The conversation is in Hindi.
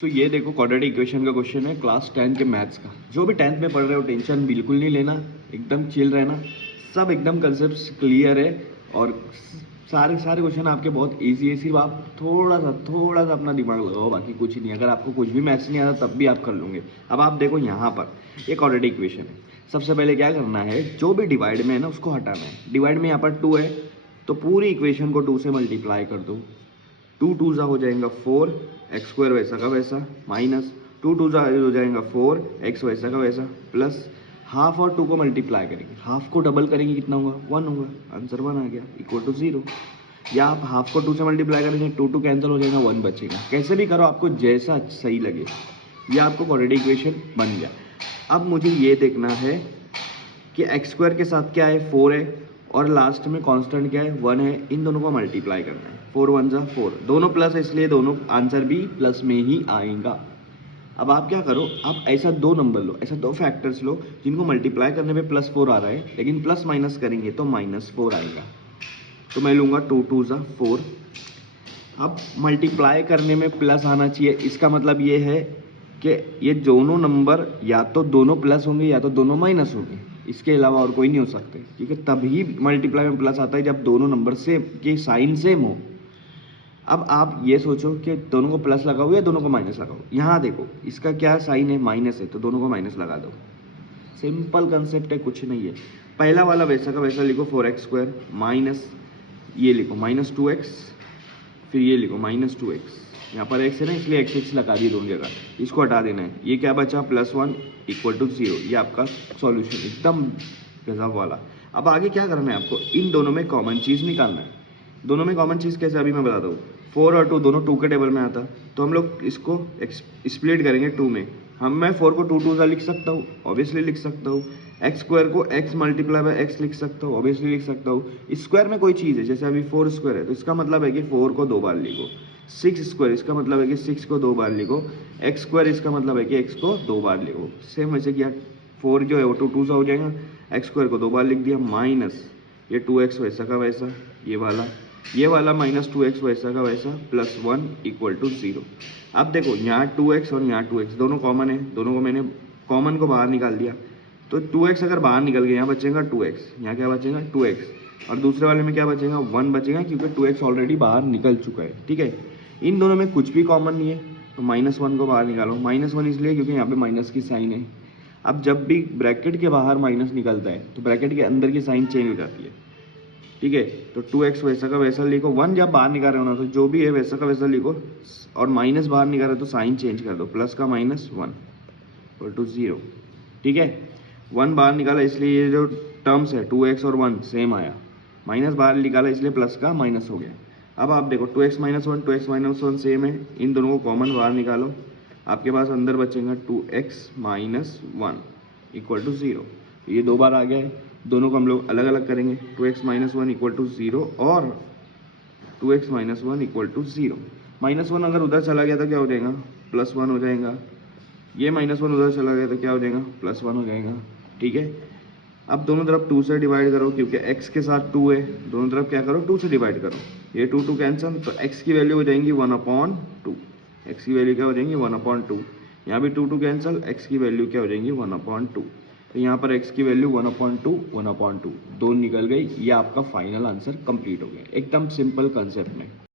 तो ये देखो क्वाड्रेटिक इक्वेशन का क्वेश्चन है क्लास 10 के मैथ्स का। जो भी 10th में पढ़ रहे हो टेंशन बिल्कुल नहीं लेना, एकदम चिल रहना, सब एकदम कंसेप्ट्स क्लियर है और सारे सारे क्वेश्चन आपके बहुत इजी है। सिर्फ आप थोड़ा सा अपना दिमाग लगाओ, बाकी कुछ नहीं। अगर आपको कुछ भी मैथ्स नहीं आता तब भी आप कर लोगे। अब आप देखो यहाँ पर एक क्वाड्रेटिक इक्वेशन है। सबसे पहले क्या करना है, जो भी डिवाइड में है ना उसको हटाना है। डिवाइड में यहाँ पर 2 है तो पूरी इक्वेशन को 2 से मल्टीप्लाई कर दो। 2 2 ज़ा हो जाएगा 4, एक्स स्क्वायर वैसा का वैसा, माइनस 2 2 ज़ा हो जाएगा 4, एक्स वैसा का वैसा, प्लस हाफ और 2 को मल्टीप्लाई करेंगे, हाफ को डबल करेंगे कितना होगा 1 होगा, आंसर 1 आ गया इक्वल टू 0। या आप हाफ को 2 से मल्टीप्लाई करेंगे, 2 2 कैंसिल हो जाएगा, 1 बचेगा। कैसे भी करो, आपको जैसा सही लगे। यह आपको क्वाड्रेटिक इक्वेशन बन गया। अब मुझे ये देखना है कि एक्स स्क्वायर के साथ क्या है 4 है और लास्ट में कांस्टेंट क्या है 1 है। इन दोनों को मल्टीप्लाई करना है, 4 1 ज़ा 4, दोनों प्लस है इसलिए दोनों आंसर भी प्लस में ही आएगा। अब आप क्या करो, आप ऐसा 2 नंबर लो, ऐसा 2 फैक्टर्स लो जिनको मल्टीप्लाई करने पे +4 आ रहा है, लेकिन प्लस माइनस करेंगे तो -4 आएगा। तो मैं लूँगा 2 2 ज़ा 4। अब मल्टीप्लाई करने में प्लस आना चाहिए, इसका मतलब ये है कि ये दोनों नंबर या तो दोनों प्लस होंगे या तो दोनों माइनस होंगे, इसके अलावा और कोई नहीं हो सकते। क्योंकि तभी मल्टीप्लाई में प्लस आता है जब दोनों नंबर से के साइन सेम हो। अब आप ये सोचो कि दोनों को प्लस लगाओ या दोनों को माइनस लगाओ। यहाँ देखो इसका क्या साइन है, माइनस है, तो दोनों को माइनस लगा दो। सिंपल कंसेप्ट है, कुछ नहीं है। पहला वाला वैसा का वैसा लिखो, 4x स्क्वायर माइनस ये लिखो -2x, फिर ये लिखो -2x। यहाँ पर x है ना इसलिए x लगा दिए दोनों जगह, इसको हटा देना है। ये क्या बचा +1 इक्वल टू 0। ये आपका सॉल्यूशन एकदम गजब वाला। अब आगे क्या करना है आपको, इन दोनों में कॉमन चीज़ निकालना है। दोनों में कॉमन चीज़ कैसे, अभी मैं बताता हूँ। 4 और 2 दोनों 2 के टेबल में आता, तो हम लोग इसको स्प्लिट करेंगे 2 में। मैं 4 को 2 2 ज़ा लिख सकता हूँ, ऑब्वियसली लिख सकता हूँ। एक्स स्क्वायर को x मल्टीप्लाई बाय x लिख सकता हूँ, ऑब्वियसली लिख सकता हूँ। स्क्वायर में कोई चीज़ है, जैसे अभी 4 स्क्वायर है तो इसका मतलब है कि 4 को 2 बार लिखो। 6 स्क्वायर इसका मतलब है कि 6 को 2 बार लिखो। एक्स स्क्वायर इसका मतलब है कि x को 2 बार लिखो। सेम वैसे किया, 4 जो है वो 2 2 सा हो जाएगा, एक्स स्क्वायर को 2 बार लिख दिया, माइनस ये 2x वैसा का वैसा, ये वाला -2x वैसा का वैसा, +1 इक्वल टू 0। अब देखो यहाँ 2x और यहाँ 2x दोनों कॉमन है, दोनों को मैंने कॉमन को बाहर निकाल दिया। तो 2x अगर बाहर निकल गया, यहाँ बचेगा 2x, यहाँ क्या बचेगा 2x, और दूसरे वाले में क्या बचेगा 1 बचेगा, क्योंकि 2x ऑलरेडी बाहर निकल चुका है। ठीक है, इन दोनों में कुछ भी कॉमन नहीं है, तो -1 को बाहर निकालो। -1 इसलिए क्योंकि यहाँ पे माइनस की साइन है। अब जब भी ब्रैकेट के बाहर माइनस निकलता है तो ब्रैकेट के अंदर की साइन चेंज हो जाती है। ठीक है, तो 2x वैसा का वैसा लिखो। 1 जब बाहर निकाल रहे हो ना तो जो भी है वैसा का वैसा लिखो, और माइनस बाहर निकाल रहे हो तो साइन चेंज कर दो, प्लस का -1 इक्वल टू 0। ठीक है, 1 बाहर निकाला इसलिए ये जो टर्म्स है 2x और 1 सेम आया, माइनस बाहर निकाला इसलिए प्लस का माइनस हो गया। अब आप देखो 2x -1 2x -1 सेम है, इन दोनों को कॉमन बाहर निकालो, आपके पास अंदर बचेगा 2x -1 इक्वल टू 0। ये 2 बार आ गया है, दोनों को हम लोग अलग अलग करेंगे। 2x -1 इक्वल टू 0 और 2x -1 इक्वल टू 0। -1 अगर उधर चला गया तो क्या हो जाएगा, +1 हो जाएगा। ये -1 उधर चला गया तो क्या हो जाएगा, +1 हो जाएगा। ठीक है, अब दोनों तरफ 2 से डिवाइड करो, क्योंकि x के साथ 2 है, दोनों तरफ क्या करो 2 से डिवाइड करो। ये 2 2 कैंसिल, तो x की वैल्यू हो जाएंगी 1/2। x की वैल्यू क्या हो जाएंगी 1/2। यहाँ भी 2 2 कैंसिल, x की वैल्यू क्या हो जाएंगी 1/2। तो यहाँ पर x की वैल्यू 1/2 2 निकल गई। ये आपका फाइनल आंसर कंप्लीट हो गया, एकदम सिंपल कंसेप्ट में।